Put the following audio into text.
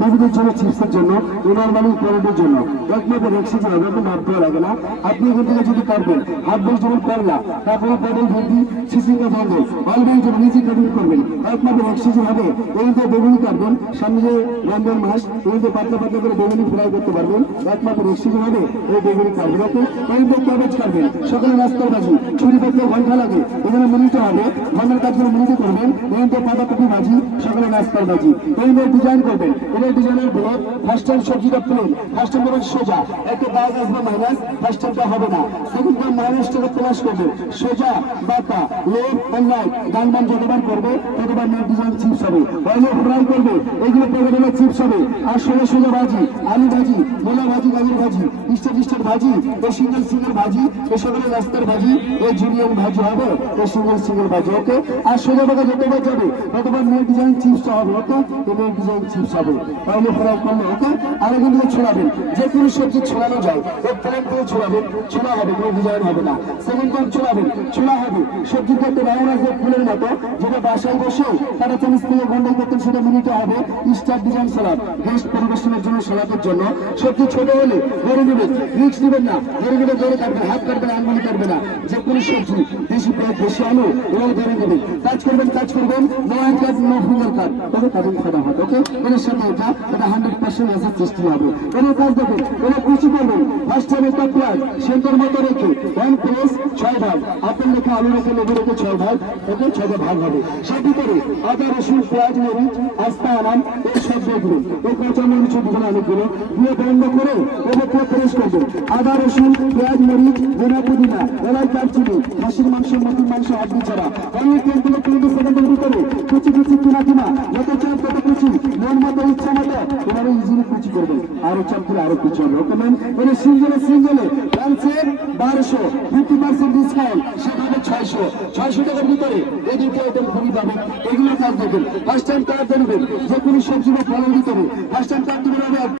বেবিদের জন্য চিপসের জন্য নরমালি পরেটের জন্য একমাত্র রেক্সিজন হবে, কোনো মাপ দেওয়া লাগে না। আপনি এখান থেকে যদি কাটবেন হাফ বেল যেমন করলা, তারপরে পটল ভেন্ডি সিসিঙ্গা বন্ধ অলবেল যেমন নিজে কাটিং করবেন একমাত্র রেক্সিজন হবে। এখান থেকে বেগুনি কাটবেন, সামনে যে রমজান মাস এখান থেকে পাতলা পাতলা করে বেগুনি ফ্রাই করতে পারবেন, একমাত্র রেক্সিজন হবে এই বেগুনি কাটবেন। ওকে, এখান থেকে ক্যাবেজ কাটবেন, সকালে নাস্তার ভাজি ছুরি করতে ঘন্টা লাগে, এখানে মিনিটে হবে, ঘন্টার কাজগুলো মিনিটে করবেন। এখান থেকে পাতাকপি ভাজি সকালে নাস্তার ভাজি, এখান থেকে ডিজাইন করবেন, এটা ডিজাইনের ব্লক ফার্স্ট টাইম সবজিটা প্লেন, ফার্স্ট টাইম করবেন সোজা, একটা দাগ আসবে মাইনাস, ফার্স্ট টাইমটা হবে না, সেকেন্ড টাইম মাইনাসটাকে প্লাস করবেন, সোজা বাটা লেফট অ্যান্ড রাইট ডান বাম যতবার করবে ততবার নেট ডিজাইন চিপস হবে, অয়েলে ফ্রাই করবে, এগুলো প্যাকেটের চিপস হবে। আর সোজা সোজা ভাজি, আলু ভাজি, মোলা ভাজি, গাজর ভাজি, স্টার ভাজি, এই সিঙ্গেল ভাজি, এই সকালে রাস্তার ভাজি, এই জুলিয়ান ভাজি হবে, এই সিঙ্গেল ভাজি। ওকে, আর সোজা বাঁকা যতবার যাবে ততবার নেট ডিজাইন চিপসটা হবে। ওকে, নেট ডিজাইন চিপস হবে, অয়েলে ফ্রাই করলে। ওকে, আর এখান থেকে ছড়াবেন, যে কোনো সবজি ছড়ানো যায়, এক প্লেন থেকে ছড়াবেন, ছোড়া হবে, কোনো ডিজাইন হবে না। সেকেন্ড টাইম ছড়াবেন, ছোড়া হবে, সবজি করতে রাউন্ড আসবে ফুলের মতো, যেটা বাসায় বসে তারা 40 থেকে ঘন্টায় করতেন সেটা মিনিটে হবে। স্টার ডিজাইন সালাদ গেস্ট পরিবেশনের জন্য, সালাদের জন্য। সবজি ছোট হলে ধরে নেবেন, রিক্স নেবেন না, ধরে নেবেন, ধরে কাটবেন, হাত কাটবেন, আঙ্গুলি কাটবে না। যে কোনো সবজি বেশি পেঁয়াজ বেশি আলু এবং ধরে নেবেন, কাজ করবেন নো হ্যান্ড কাট নো ফিঙ্গার কাট, তবে কাটিং ফাটা হবে। ওকে, এর সাথে এটা 100% এসে সৃষ্টি হবে। এর কাজ দেখুন, এটা কুচি করবেন, ফার্স্ট টাইম একটা পেঁয়াজ সেন্টার মতো রেখে 1 প্লেস 6 ভাগ, আপেল রেখে আলু রেখে লেবু রেখে 6 ভাগ, ওকে 6 ভাগ হবে। সে ভিতরে আদা রসুন পেঁয়াজ মরিচ আস্তা আনাম এই সবজিগুলো, এই কাঁচা মরিচ দুগুলো অনেকগুলো দিয়ে বন্ধ করে এবার প্রেস করবেন। আদা রসুন পেঁয়াজ মরিচ ধনা পুদিনা এলাই কাটচিনি খাসির মাংস মুরগির মাংস হাড্ডি ছাড়া অনেক 20 সেকেন্ডের ভিতরে কুচি কিনা যত চাপ তত কুচি, মন মতো ইচ্ছা মতো এভাবে ইজিলি কুচি করবেন। আরো চাপ করে আরো কুচি হবে। ওকে ম্যাম, এটা সিঙ্গেলে 1200 50% ডিসকাউন্ট, সেভাবে 600 টাকার ভিতরে এই দুটো আইটেম খুবই পাবেন। এগুলো কাজ দেবেন, ফার্স্ট টাইম কাজ দেবেন, যে কোনো সবজি বা ফলের ভিতরে ফার্স্ট টাইম কাজ দেবেন।